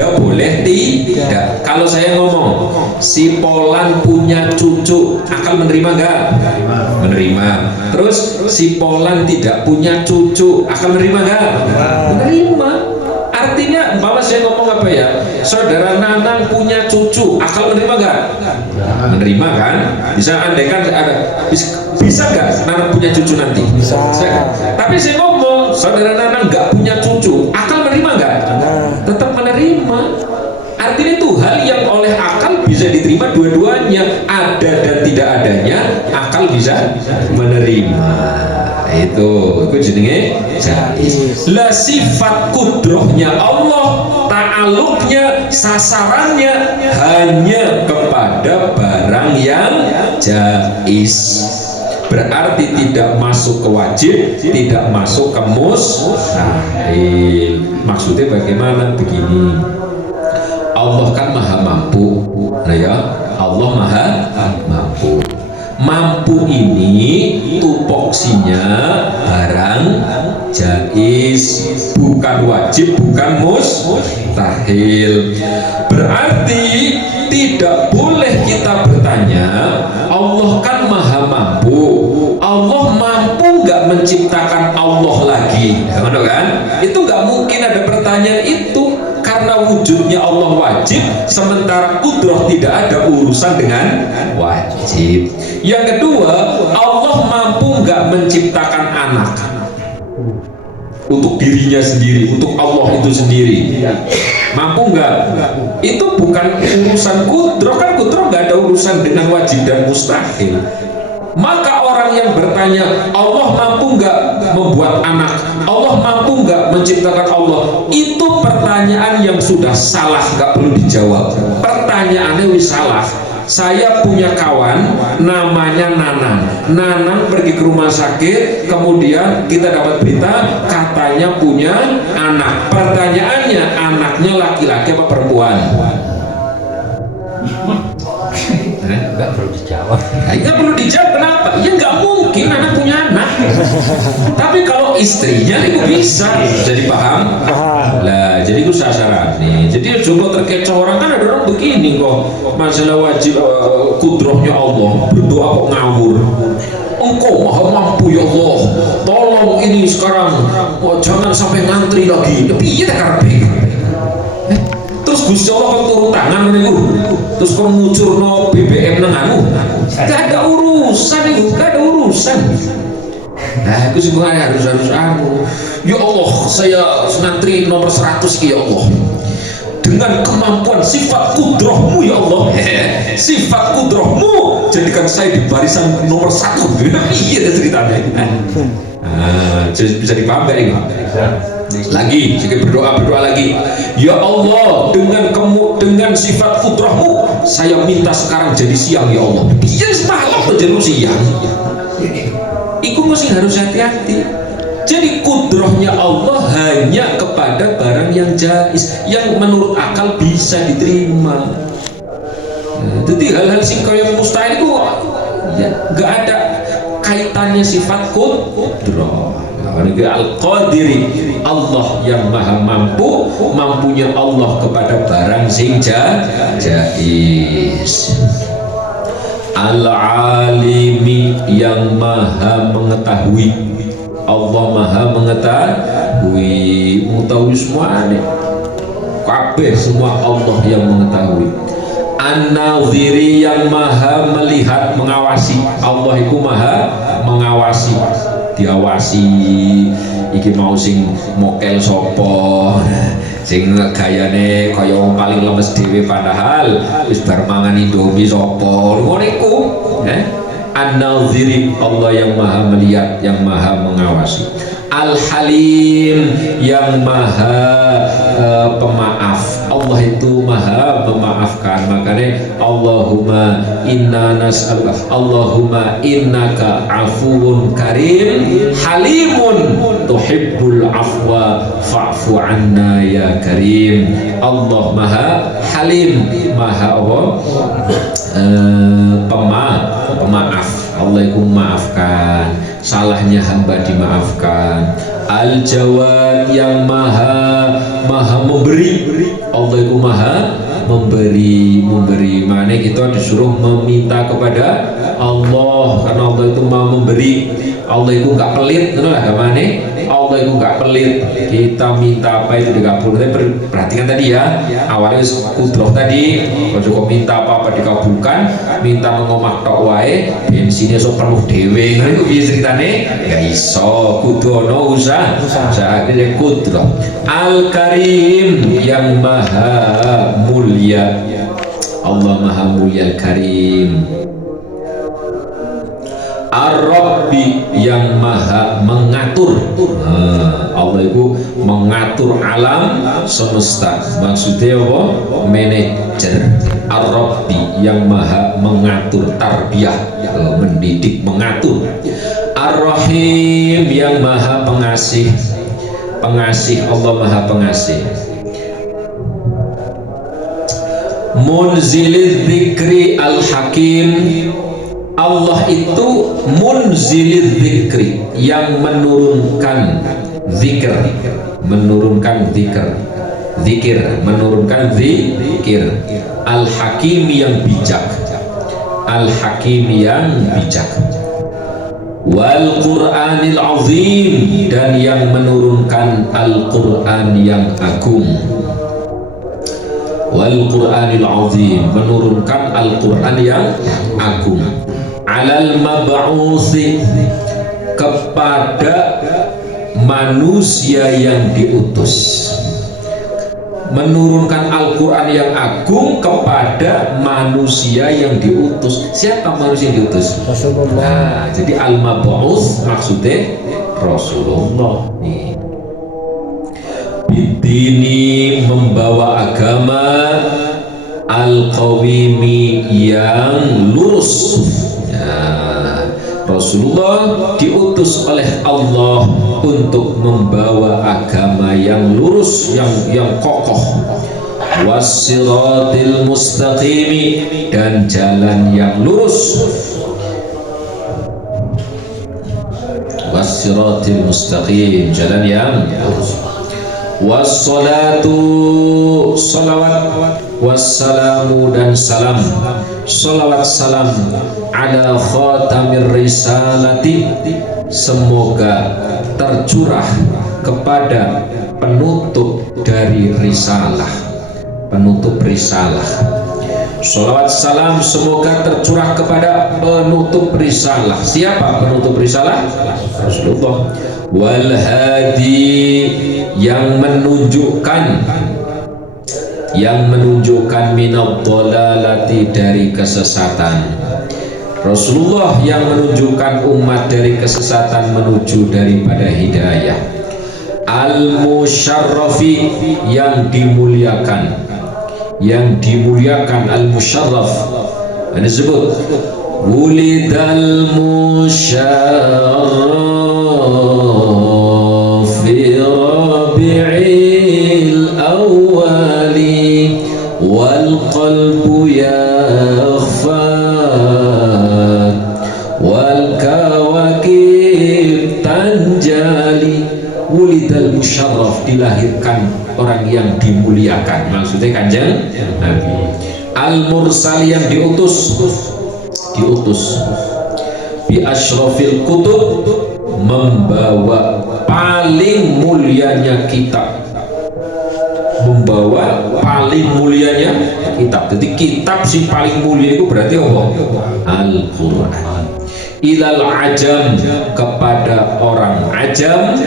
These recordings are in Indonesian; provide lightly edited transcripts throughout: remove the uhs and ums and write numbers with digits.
Ya boleh tidak. Kalau saya ngomong si Polan punya cucu, akal menerima nggak? Menerima. Terus si Polan tidak punya cucu, akal menerima nggak? Menerima. Artinya umpama saya ngomong apa ya? Saudara Nanang punya cucu, akal menerima nggak? Menerima kan? Bisa andaikan ada bisa nggak Nanang punya cucu nanti? Bisa. Tapi saya ngomong saudara Nanang nggak punya cucu, akal menerima nggak? Tetap menerima. Artinya itu hal yang oleh akal bisa diterima dua-duanya, ada dan tidak adanya akal bisa menerima. Itu jenenge jaiz. Lah sifat kudrohnya Allah, ta'aluknya, sasarannya hanya kepada barang yang jaiz. Berarti tidak masuk ke wajib, tidak masuk ke mustahil. Maksudnya bagaimana? Begini, Allah kan maha mampu. Nah ya, Allah maha mampu. Mampu ini tupoksinya barang jaiz, bukan wajib, bukan mustahil. Berarti tidak boleh kita bertanya, Allah kan maha mampu, Allah mampu nggak menciptakan Allah lagi? Kan? Itu nggak mungkin ada pertanyaan itu, karena wujudnya Allah wajib, sementara kudroh tidak ada urusan dengan wajib. Yang kedua, Allah mampu nggak menciptakan anak untuk dirinya sendiri, untuk Allah itu sendiri? Mampu nggak? Itu bukan urusan kudroh, kan kudroh nggak ada urusan dengan wajib dan mustahil. Maka orang yang bertanya Allah mampu nggak membuat anak, Allah mampu nggak menciptakan Allah, itu pertanyaan yang sudah salah, nggak perlu dijawab. Pertanyaannya wis salah. Saya punya kawan namanya Nanang. Nanang pergi ke rumah sakit, kemudian kita dapat berita katanya punya anak. Pertanyaannya, anaknya laki-laki apa perempuan? Nggak perlu dijawab. Nggak perlu dijawab, kenapa? Ya nggak mungkin anak punya anak. Tapi kalau istrinya itu bisa, jadi paham? Lah, jadi itu sasaran nih. Jadi coba terkecoh orang, kan ada orang begini kok, masalah wajib kudrohnya Allah, berdoa kok ngawur. Engkau maha mampu ya Allah, tolong ini sekarang, jangan sampai ngantri lagi. Tapi iya tak karpe. Terus Gusti Allah kan turun tangan niku. Terus kon ngucurno BBM nang anu. Gak ada urusan itu, gak ada urusan. Nah, itu sebenarnya harus anu. Ya Allah, saya ngantri nomor 100 ya Allah. Dengan kemampuan sifat kudrohmu ya Allah. Sifat kudrohmu jadikan saya di barisan nomor 1. Iya ceritanya. Bisa dipaham gak ini? Lagi, jika berdoa lagi, ya Allah, dengan sifat kudrahmu, saya minta sekarang jadi siang ya Allah. Iya semalam tuh jadi siang. Iku mesti harus hati-hati. Jadi kudrahnya Allah hanya kepada barang yang jaiz, yang menurut akal bisa diterima. Jadi hal-hal sing kaya mustahil itu ya nggak ada kaitannya sifat kudrah. Al-Qadiri, Allah yang maha mampu, mampunya Allah kepada barang sing jaiz. Al-Alimi, yang maha mengetahui, Allah maha mengetahui semuanya, kabeh semua Allah yang mengetahui. An-Naziri, yang maha melihat, mengawasi, Allah itu maha mengawasi, diawasi iki mau sing mokel sopo, sing gayane kaya wong paling lemes dhewe padahal wis bar mangan indomie sopo, ngono iku. An-Naziri, Allah yang maha melihat, yang maha mengawasi. Al-Halim, yang maha pemaaf, Allah itu maha memaafkan. Makanya Allahumma inna nas'aluka, Allahumma innaka afuwun karim halimun tuhibbul afwa fa'fu anna ya karim. Allah maha halim, maha pemaaf. Allah itu memaafkan, salahnya hamba dimaafkan. Al-Jawad yang maha memberi. Allah itu maha memberi. Mana kita disuruh meminta kepada Allah karena Allah itu maha memberi. Allah itu nggak pelit, betul lah kemana? Allah itu nggak pelit. Kita minta apa itu dikabulkan. Perhatikan tadi ya, awalnya kudroh tadi. Kalau cukup minta apa dikabulkan, minta mengomak tok wae, bensinnya so penuh dewe. Itu bisa ceritane? Gak iso. Kudono usaha akhirnya kudroh. Al-Karim yang maha mulia. Allah maha mulia Al-Karim. Ar-Rabbi yang maha mengatur. Allah itu mengatur alam semesta. Maksudnya apa? Manajer. Ar-Rabbi yang maha mengatur, tarbiyah, mendidik, mengatur. Ar-Rahim yang maha pengasih. Allah maha pengasih. Munziliz dzikri al-Hakim. Allah itu munziliz dzikri yang menurunkan zikir, menurunkan zikir. Al-Hakim yang bijak. Wal Qur'anil Azim, dan yang menurunkan Al-Qur'an yang agung. Wal Qur'anil Azim, menurunkan Al-Qur'an yang agung. Alal mab'usi, kepada manusia yang diutus. Menurunkan Al-Quran yang agung kepada manusia yang diutus. Siapa manusia yang diutus? Rasulullah. Jadi al-mab'us maksudnya Rasulullah. Bidini, membawa agama, al-qawimi, yang lurus. Rasulullah diutus oleh Allah untuk membawa agama yang lurus, yang kokoh. Wassiratil mustaqimi, dan jalan yang lurus. Wassiratil mustaqim, jalan yang lurus. Wassalatu, salawat, wassalamu, dan salam, salawat salam, ala khatamir risalati, semoga tercurah kepada penutup dari risalah, penutup risalah. Salawat salam semoga tercurah kepada penutup risalah. Siapa penutup risalah? Rasulullah. Wal hadi, yang menunjukkan minad dhalalati, dari kesesatan. Rasulullah yang menunjukkan umat dari kesesatan menuju daripada hidayah. Al-musyarrafi, yang dimuliakan, al-musyarraf. Ini disebut wulidal musyarraf fi rabi'il awwali wal qalbu yakhfa wal kawakib tanjali. Wulidal musyarraf, dilahirkan orang yang dimuliakan, maksudnya kanjeng Nabi. Al-mursal, yang diutus. Bi asyrafil kutub, membawa paling mulianya kitab. Jadi kitab si paling mulia itu berarti apa? Al-Quran. Ilal ajam, kepada orang ajam,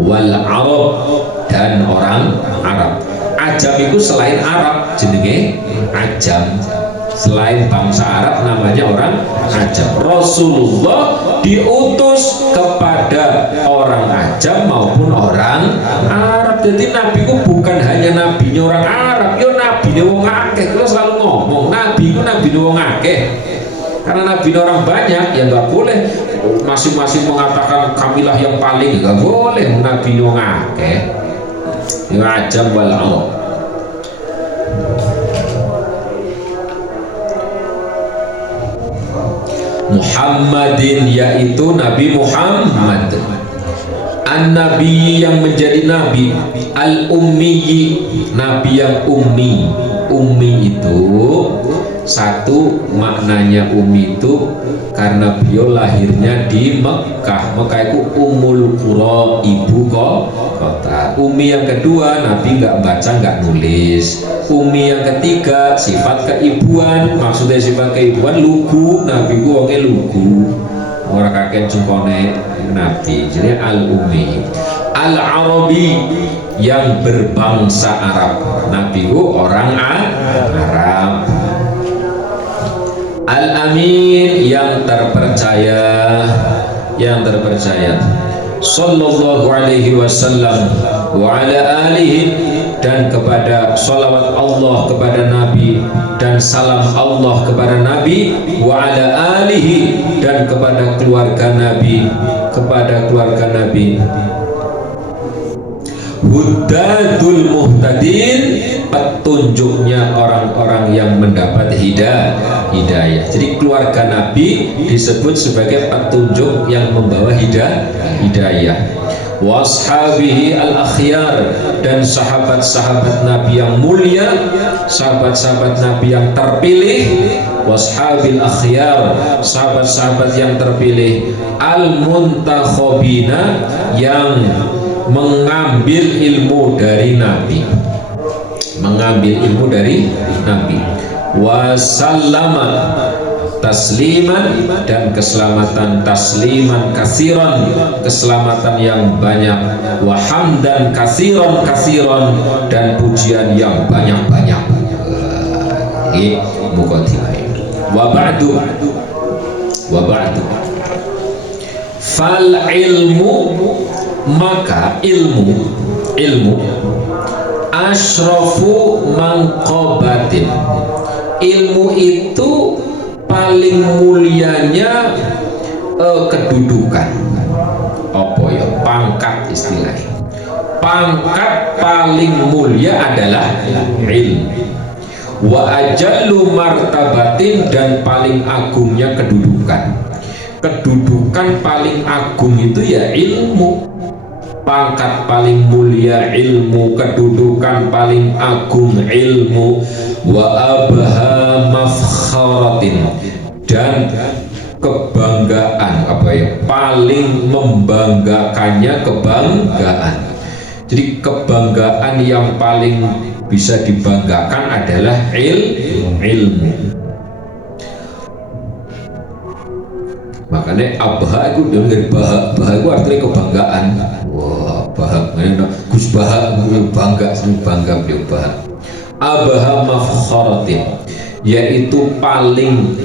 wal Arab, dan orang Arab. Ajam itu selain Arab jenenge ajam, selain bangsa Arab namanya orang ajam. Rasulullah diutus kepada orang ajam maupun orang Arab. Jadi Nabi itu bukan hanya nabinya orang Arab, yo nabinya wong akeh. Kita selalu ngomong nabi itu nabinya wong akeh, karena nabi orang banyak, ya nggak boleh masing-masing mengatakan kamilah yang paling, nggak boleh. Nabi wong akeh, yang ajam wal Arab. Muhammadin, yaitu Nabi Muhammad. An-nabi yang menjadi nabi, al-ummi nabi yang ummi. Ummi itu satu maknanya ummi itu karena beliau lahirnya di Mekah. Mekah itu Ummul Qura, ibu kota. Ummi yang kedua, nabi nggak baca nggak nulis. Ummi yang ketiga, sifat keibuan. Maksudnya sifat keibuan lugu, nabi gua oke lugu, orang kakek jengkone nabi. Jadi al-ummi. Al-arabi yang berbangsa Arab, nabi gua orang Arab. Al-amin yang terpercaya, sallallahu alaihi wasallam wa ala alihi, dan kepada salawat Allah kepada Nabi dan salam Allah kepada Nabi, wa ala alihi, dan kepada keluarga Nabi, Hudadul muhtadin, petunjuknya orang-orang yang mendapat hidayah. Jadi keluarga Nabi disebut sebagai petunjuk yang membawa hidayah. Washabihi al-akhyar, dan sahabat-sahabat Nabi yang mulia, sahabat-sahabat Nabi yang terpilih. Washabil akhyar, sahabat-sahabat yang terpilih. Al-muntakhobina, yang mengambil ilmu dari Nabi, wasallama tasliman, dan keselamatan tasliman kasiron, keselamatan yang banyak, wahamdan kasiron, dan pujian yang banyak. Ini muqaddimah. Wa ba'du fal ilmu, maka ilmu asyrafu manqabatin, ilmu itu paling mulianya kedudukan, apa ya, pangkat istilahnya. Pangkat paling mulia adalah ilmu. Wa ajallu martabatin, dan paling agungnya kedudukan. Kedudukan paling agung itu ya ilmu. Pangkat paling mulia ilmu, kedudukan paling agung ilmu. Wa abha mafkharatin, dan kebanggaan, apa ya, paling membanggakannya kebanggaan. Jadi kebanggaan yang paling bisa dibanggakan adalah ilmu. Makanya abha itu dari baha itu artinya kebanggaan. Wah, baha, Gus Baha bangga beliau baha. Abha mafkharatin, yaitu paling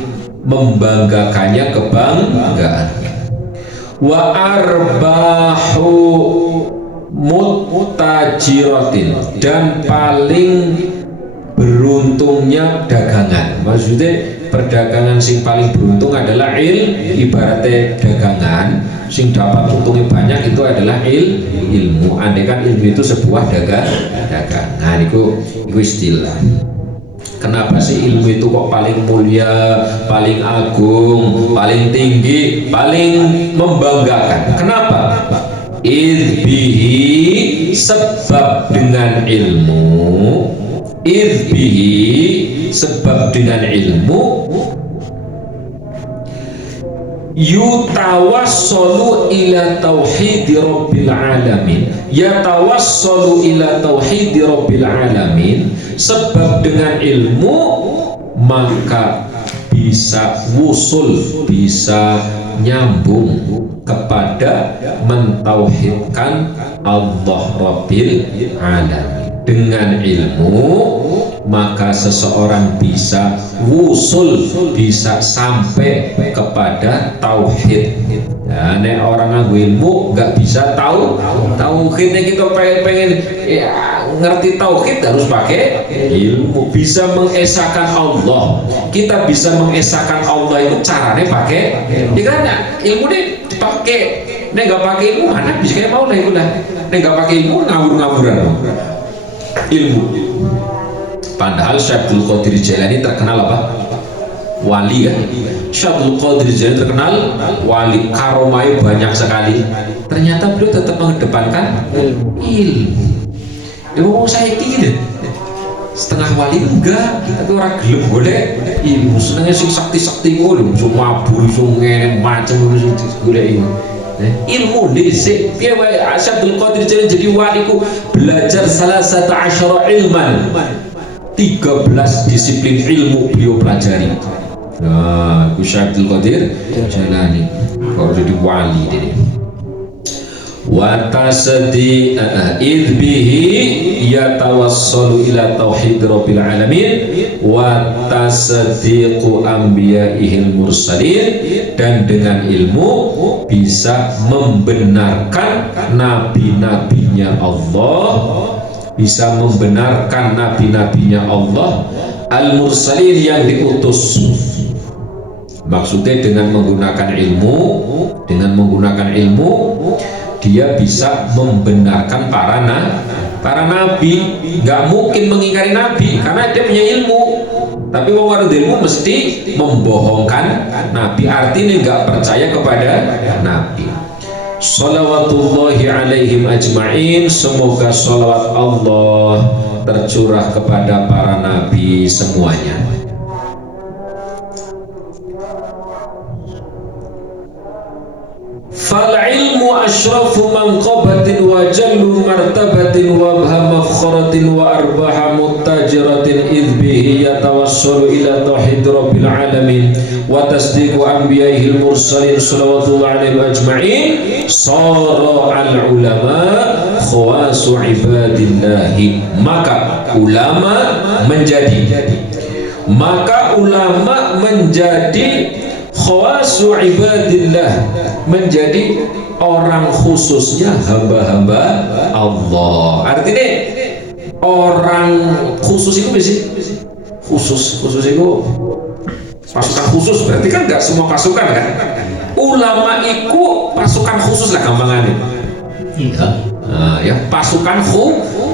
membanggakannya kebanggaan. Wa arbahu mutajiratin, dan paling beruntungnya dagangan. Maksudnya perdagangan sing paling beruntung adalah ibaratnya dagangan sing dapat untungnya banyak itu adalah ilmu. Andai kan ilmu itu sebuah dagangan, itu istilah. Kenapa sih ilmu itu kok paling mulia, paling agung, paling tinggi, paling membanggakan? Kenapa? Idbihi, sebab dengan ilmu. Idbihi, sebab dengan ilmu. Yutawassalu ila tauhidi rabbil alamin, yatawassalu ila tauhidi rabbil alamin, sebab dengan ilmu maka bisa wusul, bisa nyambung kepada mentauhidkan Allah Rabbil Alamin. Dengan ilmu maka seseorang bisa wusul, bisa sampai kepada tauhid. Ya, nek orang nganggo ilmu nggak bisa tahu tauhidnya. Kita pengen ya, ngerti tauhid harus pakai ilmu. Bisa mengesahkan Allah, kita bisa mengesahkan Allah itu caranya pakai ilmu nih dipakai. Nek nggak pakai ilmu mana bisa kayak mau nih udah. Nek nggak pakai ilmu ngawur-ngawuran ilmu. Padahal Syekh Abdul Qadir Jailani terkenal apa? Wali ya. Syekh Abdul Qadir Jailani terkenal wali, karomai banyak sekali. ternyata beliau tetap mengedepankan ilmu. Ya ngomong saya gitu, setengah wali enggak, tapi orang gelem golek ilmu, senangnya sing sakti-sakti ngono, iso mabur, iso ngene macam iso golek ilmu. Ilmu dhisik piye wae Asyadul Qadir jadi waliku belajar 13 ilman, 13 disiplin ilmu beliau pelajari. Nah, Asyadul Qadir Jalani kalau jadi wali ini. Wa tasdi idbihi yatawassalu ila tauhid rabbil alamin wa tasdiqu anbiya'ihil mursalin, dan dengan ilmu bisa membenarkan nabi-nabinya Allah, bisa membenarkan nabi-nabinya Allah al-mursalin yang diutus. Maksudnya dengan menggunakan ilmu dia bisa membenarkan para nabi. Nggak mungkin mengingkari nabi karena dia punya ilmu. Tapi wong ilmu mesti membohongkan nabi, artinya nggak percaya kepada nabi. Shalawatullahi alaihim ajma'in, semoga sholawat Allah tercurah kepada para nabi semuanya. Fal ilmu asyrafu manqabatin wa jallu martabatin wa mafkharatin wa arbaha muttajiratin idh bihi yatawassalu ila tauhid rabbil alamin wa tasdiqu anbiya'ihil mursalin salawatullahi alaihim ajma'in. Sara al ulama khawasu ibadillahi, maka ulama menjadi khawasu ibadillah, menjadi orang khususnya hamba-hamba Allah. Artinya orang khusus itu khusus itu pasukan khusus, berarti kan nggak semua pasukan kan. Ulama itu pasukan khusus lah gampangannya. Ya, pasukan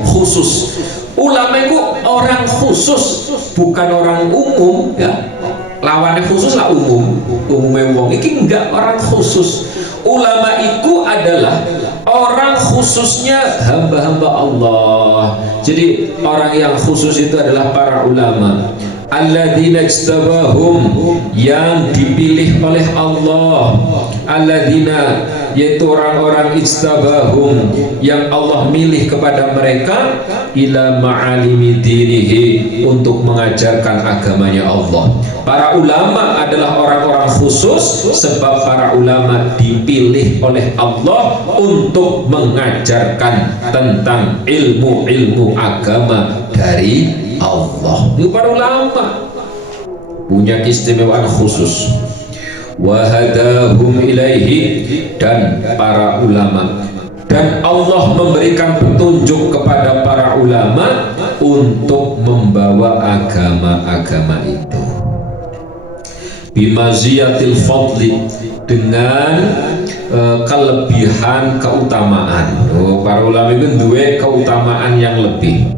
khusus. Ulama itu orang khusus, bukan orang umum ya. Lawannya khusus lah umumnya wong iki enggak orang khusus. Ulama itu adalah orang khususnya hamba-hamba Allah. Jadi orang yang khusus itu adalah para ulama. Alladzina ijtabahum, yang dipilih oleh Allah. Alladzina, yaitu orang-orang ijtabahum yang Allah milih kepada mereka, ila ma'alimi dinihi, untuk mengajarkan agamanya Allah. Para ulama adalah orang-orang khusus sebab para ulama dipilih oleh Allah untuk mengajarkan tentang ilmu-ilmu agama dari Allah. Itu para ulama punya keistimewaan khusus. Wahadahum ilaihi, dan para ulama, dan Allah memberikan petunjuk kepada para ulama untuk membawa agama-agama itu. Bimaziyatil fadli, dengan kelebihan keutamaan. Para ulama itu dua keutamaan yang lebih.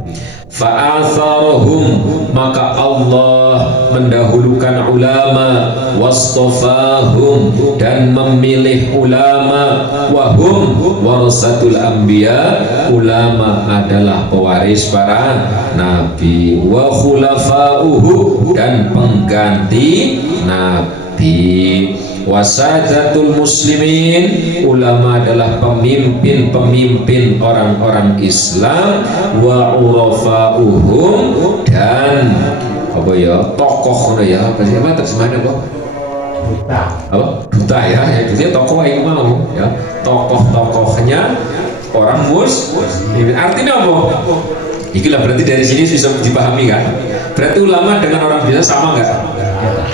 Fa'atharahum, maka Allah mendahulukan ulama, wastafahum, dan memilih ulama, wahum warasatul anbiya, ulama adalah pewaris para nabi, wa khulafa'uhu, dan pengganti nabi, wasadatul muslimin, ulama adalah pemimpin-pemimpin orang-orang Islam, wa urafa'uhum, dan apa ya, tokoh ya, apa sih, apa terjemahannya apa? Duta ya, jadi tokoh yang mau ya, tokoh-tokohnya orang muslim. Artinya apa? Inilah berarti dari sini bisa dipahami kan? Berarti ulama dengan orang biasa sama nggak?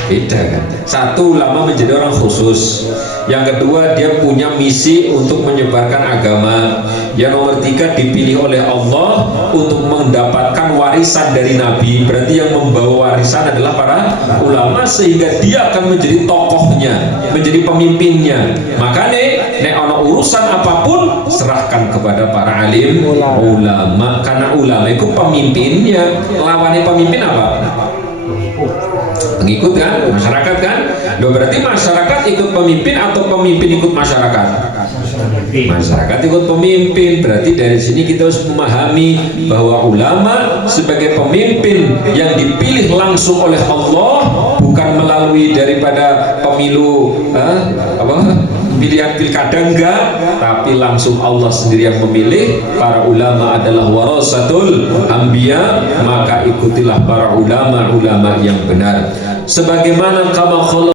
Beda kan? Satu, ulama menjadi orang khusus. Yang kedua, dia punya misi untuk menyebarkan agama. Yang nomor tiga, dipilih oleh Allah untuk mendapatkan warisan dari Nabi. Berarti yang membawa warisan adalah para ulama, sehingga dia akan menjadi tokohnya, menjadi pemimpinnya. Makanya nek ono urusan apapun serahkan kepada para alim ulama, karena ulama itu pemimpinnya. Lawannya pemimpin apa? Pengikut kan, masyarakat kan. Loh, berarti masyarakat ikut pemimpin atau pemimpin ikut masyarakat? Masyarakat ikut pemimpin. Berarti dari sini kita harus memahami bahwa ulama sebagai pemimpin yang dipilih langsung oleh Allah, bukan melalui daripada pemilu pilihan pilkada, enggak, tapi langsung Allah sendiri yang memilih. Para ulama adalah warasatul anbiya, maka ikutilah para ulama yang benar sebagaimana kama